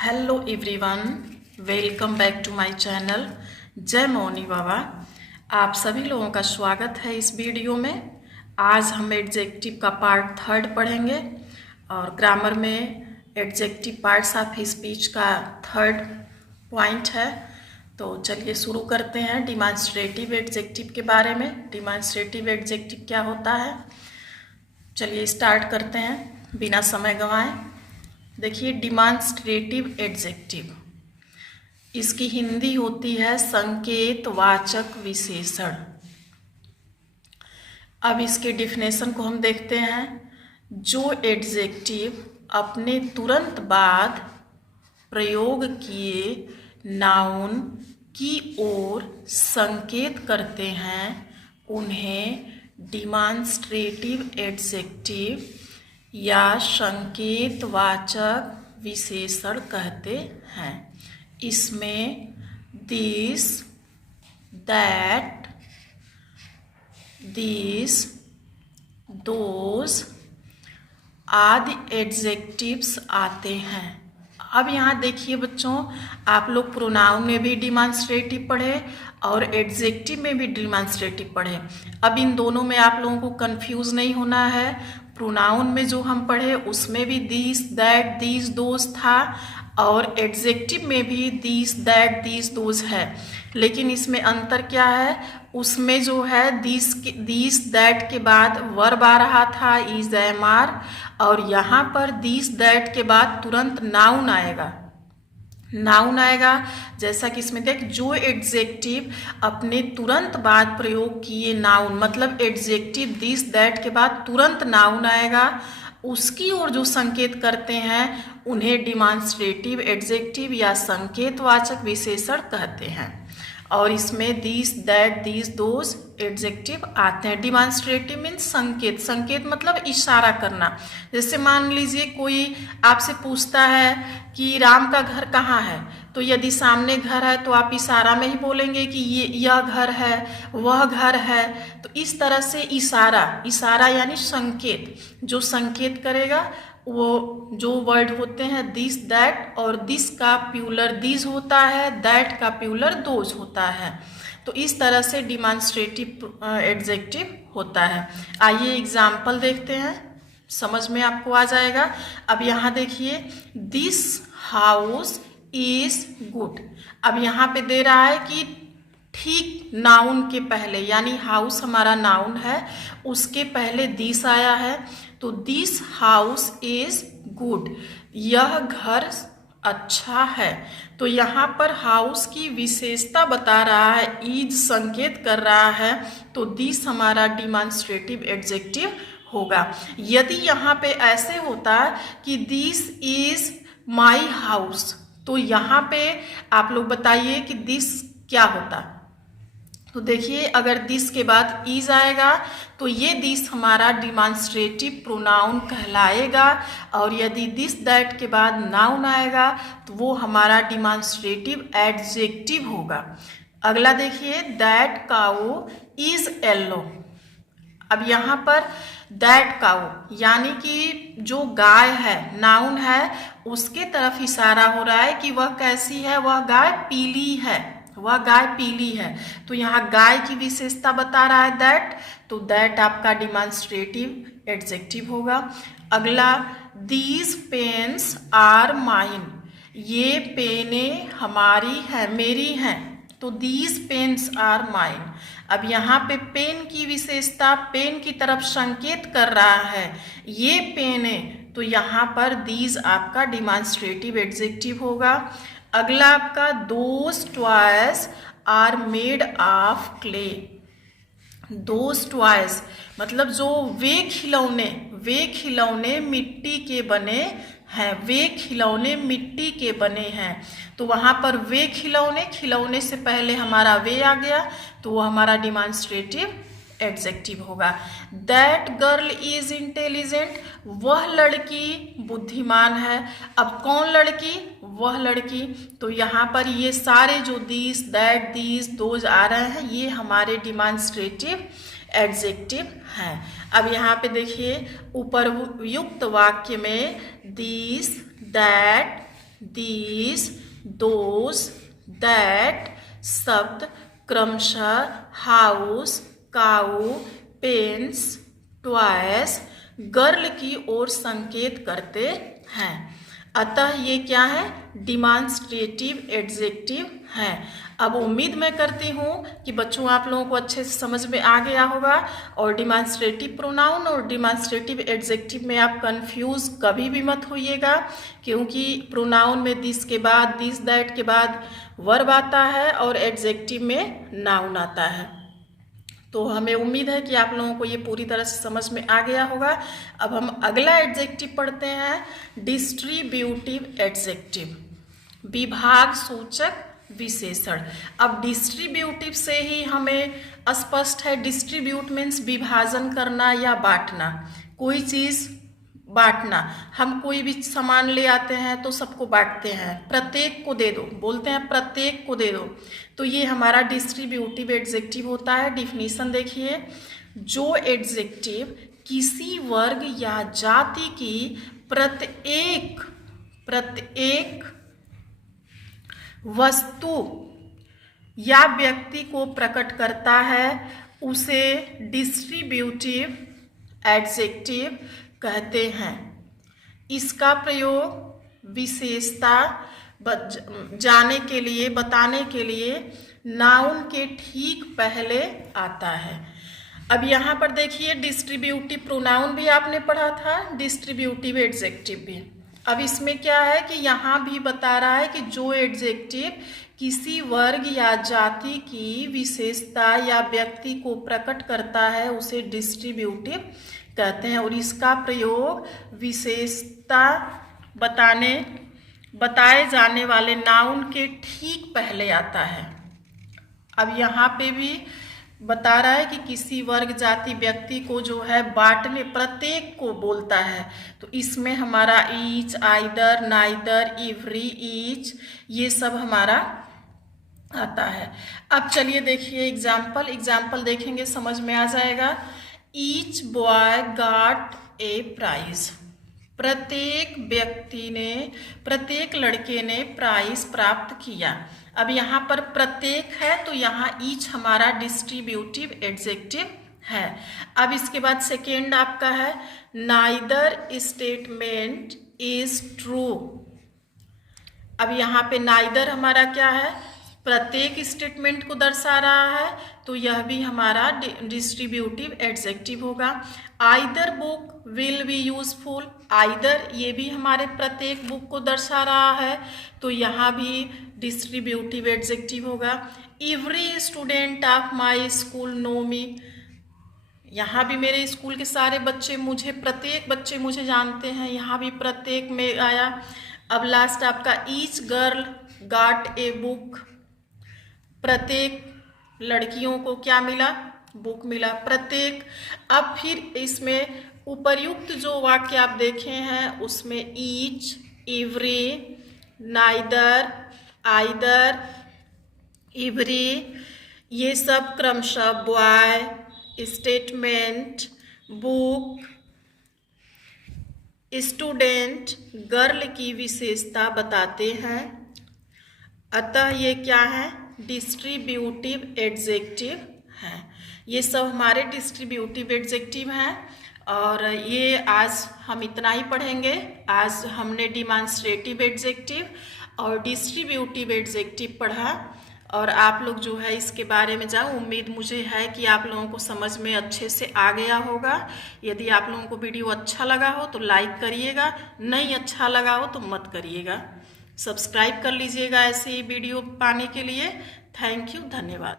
Hello everyone, welcome back to my channel Jai Mauni बाबा। आप सभी लोगों का स्वागत है इस वीडियो में। आज हम एडजेक्टिव का पार्ट 3 पढ़ेंगे और ग्रामर में एडजेक्टिव पार्ट्स ऑफ स्पीच का 3rd पॉइंट है। तो चलिए शुरू करते हैं डिमॉन्स्ट्रेटिव एडजेक्टिव के बारे में। डिमॉन्स्ट्रेटिव एडजेक्टिव क्या होता है, चलिए स्टार्ट करते हैं बिना समय गंवाए। देखिए, डिमॉन्स्ट्रेटिव एडजेक्टिव, इसकी हिंदी होती है संकेतवाचक विशेषण। अब इसके डिफिनेशन को हम देखते हैं। जो एडजेक्टिव अपने तुरंत बाद प्रयोग किए नाउन की ओर संकेत करते हैं उन्हें डिमॉन्स्ट्रेटिव एडजेक्टिव या संकेतवाचक विशेषण कहते हैं। इसमें दिस, दैट, दिस, दोज आदि एडजेक्टिव्स आते हैं। अब यहाँ देखिए बच्चों, आप लोग प्रोनाउन में भी डिमॉन्स्ट्रेटिव पढ़े और एडजेक्टिव में भी डिमॉन्स्ट्रेटिव पढ़े। अब इन दोनों में आप लोगों को कंफ्यूज नहीं होना है। प्रोनाउन में जो हम पढ़े उसमें भी दिस, दैट, दीज, दोज था और एडजेक्टिव में भी दिस, दैट, दीज, दोज है। लेकिन इसमें अंतर क्या है, उसमें जो है दिस दैट के बाद वर्ब आ रहा था, इज, एम, आर, और यहाँ पर दिस दैट के बाद तुरंत नाउन आएगा। नाउन आएगा जैसा कि इसमें देख, जो एडजेक्टिव अपने तुरंत बाद प्रयोग किए नाउन, मतलब एडजेक्टिव दिस दैट के बाद तुरंत नाउन आएगा, उसकी ओर जो संकेत करते हैं उन्हें डिमॉन्स्ट्रेटिव एडजेक्टिव या संकेतवाचक विशेषण कहते हैं। और इसमें this, that, these, those adjective आते हैं। डिमॉन्स्ट्रेटिव मीन्स संकेत। संकेत मतलब इशारा करना। जैसे मान लीजिए कोई आपसे पूछता है कि राम का घर कहाँ है, तो यदि सामने घर है तो आप इशारा में ही बोलेंगे कि यह घर है, वह घर है। तो इस तरह से इशारा यानी संकेत, जो संकेत करेगा वो जो वर्ड होते हैं दिस, दैट, और दिस का प्यूलर दिस होता है, दैट का प्यूलर दोज होता है। तो इस तरह से डिमॉन्स्ट्रेटिव एडजेक्टिव होता है। आइए एग्जाम्पल देखते हैं, समझ में आपको आ जाएगा। अब यहाँ देखिए, दिस हाउस इज गुड। अब यहाँ पे दे रहा है कि ठीक नाउन के पहले, यानी हाउस हमारा नाउन है, उसके पहले दिस आया है, तो दिस हाउस इज गुड, यह घर अच्छा है। तो यहाँ पर हाउस की विशेषता बता रहा है, इज संकेत कर रहा है, तो दिस हमारा डिमॉन्स्ट्रेटिव एडजेक्टिव होगा। यदि यहाँ पे ऐसे होता कि दिस इज माई हाउस, तो यहाँ पे आप लोग बताइए कि दिस क्या होता। तो देखिए, अगर दिस के बाद इज आएगा तो ये दिस हमारा डिमॉन्स्ट्रेटिव प्रोनाउन कहलाएगा, और यदि दिस दैट के बाद नाउन आएगा तो वो हमारा डिमॉन्स्ट्रेटिव एडजेक्टिव होगा। अगला देखिए, दैट काऊ इज येलो। अब यहाँ पर दैट काऊ यानी कि जो गाय है, नाउन है, उसके तरफ इशारा हो रहा है कि वह कैसी है, वह गाय पीली है, वह गाय पीली है। तो यहाँ गाय की विशेषता बता रहा है दैट, तो दैट आपका डिमॉन्स्ट्रेटिव एडजेक्टिव होगा। अगला, दीज पेन्स आर माइन, ये पेने हमारी है, मेरी हैं, तो दीज पेन्स आर माइन। अब यहाँ पे पेन की विशेषता पेन की तरफ संकेत कर रहा है, ये पेने, तो यहाँ पर दीज आपका डिमॉन्स्ट्रेटिव एडजेक्टिव होगा। अगला आपका, those toys are made of clay. Those toys मतलब जो वे खिलौने मिट्टी के बने हैं, वे खिलौने मिट्टी के बने हैं। तो वहाँ पर वे खिलौने से पहले हमारा वे आ गया, तो वो हमारा डिमॉन्स्ट्रेटिव एडजेक्टिव होगा। दैट गर्ल इज इंटेलिजेंट, वह लड़की बुद्धिमान है। अब कौन लड़की, वह लड़की। तो यहाँ पर ये सारे जो दिस, दैट, दीज, दोज आ रहे हैं, ये हमारे डिमॉन्स्ट्रेटिव एडजेक्टिव हैं। अब यहाँ पे देखिए, उपयुक्त वाक्य में this, that, these, those, that शब्द क्रमशः हाउस, काऊ, पेन्स, ट्वाइस, गर्ल की ओर संकेत करते हैं। अतः ये क्या है? डिमॉन्स्ट्रेटिव एडजेक्टिव हैं। अब उम्मीद मैं करती हूँ कि बच्चों आप लोगों को अच्छे से समझ में आ गया होगा। और डिमॉन्स्ट्रेटिव प्रोनाउन और डिमॉन्स्ट्रेटिव एडजेक्टिव में आप कंफ्यूज कभी भी मत होइएगा, क्योंकि प्रोनाउन में दिस के बाद, दिस दैट के बाद वर्ब आता है और एडजेक्टिव में नाउन आता है। तो हमें उम्मीद है कि आप लोगों को ये पूरी तरह से समझ में आ गया होगा। अब हम अगला एडजेक्टिव पढ़ते हैं, डिस्ट्रीब्यूटिव एडजेक्टिव, विभाग सूचक विशेषण। अब डिस्ट्रीब्यूटिव से ही हमें स्पष्ट है, डिस्ट्रीब्यूट मीन्स विभाजन करना या बांटना, कोई चीज़ बांटना। हम कोई भी सामान ले आते हैं तो सबको बांटते हैं, प्रत्येक को दे दो, बोलते हैं प्रत्येक को दे दो। तो ये हमारा डिस्ट्रीब्यूटिव एडजेक्टिव होता है। डिफिनीशन देखिए, जो एडजेक्टिव किसी वर्ग या जाति की प्रत्येक वस्तु या व्यक्ति को प्रकट करता है उसे डिस्ट्रीब्यूटिव एडजेक्टिव कहते हैं। इसका प्रयोग विशेषता जाने के लिए, बताने के लिए नाउन के ठीक पहले आता है। अब यहाँ पर देखिए, डिस्ट्रीब्यूटिव प्रोनाउन भी आपने पढ़ा था, डिस्ट्रीब्यूटिव एडजेक्टिव भी। अब इसमें क्या है कि यहाँ भी बता रहा है कि जो एडजेक्टिव किसी वर्ग या जाति की विशेषता या व्यक्ति को प्रकट करता है उसे डिस्ट्रीब्यूटिव कहते हैं, और इसका प्रयोग विशेषता बताए जाने वाले नाउन के ठीक पहले आता है। अब यहाँ पे भी बता रहा है कि किसी वर्ग जाति व्यक्ति को जो है बांटने, प्रत्येक को बोलता है। तो इसमें हमारा each, either, neither, every, each, ये सब हमारा आता है। अब चलिए देखिए एग्जाम्पल देखेंगे, समझ में आ जाएगा। Each boy got a prize, प्रत्येक व्यक्ति ने, प्रत्येक लड़के ने प्राइज प्राप्त किया। अब यहाँ पर प्रत्येक है तो यहाँ ईच हमारा डिस्ट्रीब्यूटिव एडजेक्टिव है। अब इसके बाद सेकेंड आपका है, नाइदर स्टेटमेंट इज ट्रू। अब यहाँ पे नाइदर हमारा क्या है? प्रत्येक स्टेटमेंट को दर्शा रहा है, तो यह भी हमारा डिस्ट्रीब्यूटिव एडजेक्टिव होगा। Either book will be useful, either ये भी हमारे प्रत्येक बुक को दर्शा रहा है, तो यहाँ भी डिस्ट्रीब्यूटिव एडजेक्टिव होगा। Every student of my school know me, यहाँ भी मेरे स्कूल के सारे बच्चे मुझे, प्रत्येक बच्चे मुझे जानते हैं, यहाँ भी प्रत्येक में आया। अब लास्ट आपका each girl got a book, प्रत्येक लड़कियों को क्या मिला? बुक मिला, प्रत्येक। अब फिर इसमें उपर्युक्त जो वाक्य आप देखे हैं उसमें each, every, neither, either, every, ये सब क्रमशः boy, statement, book, student, girl की विशेषता बताते हैं। अतः ये क्या है? डिस्ट्रीब्यूटिव एडजेक्टिव है। ये सब हमारे डिस्ट्रीब्यूटिव एडजेक्टिव हैं, और ये आज हम इतना ही पढ़ेंगे। आज हमने डिमॉन्स्ट्रेटिव एडजेक्टिव और डिस्ट्रीब्यूटिव एडजेक्टिव पढ़ा, और आप लोग जो है इसके बारे में जाओ, उम्मीद मुझे है कि आप लोगों को समझ में अच्छे से आ गया होगा। यदि आप लोगों को वीडियो अच्छा लगा हो तो लाइक करिएगा, नहीं अच्छा लगा हो तो मत करिएगा। सब्सक्राइब कर लीजिएगा ऐसे ही वीडियो पाने के लिए। थैंक यू, धन्यवाद।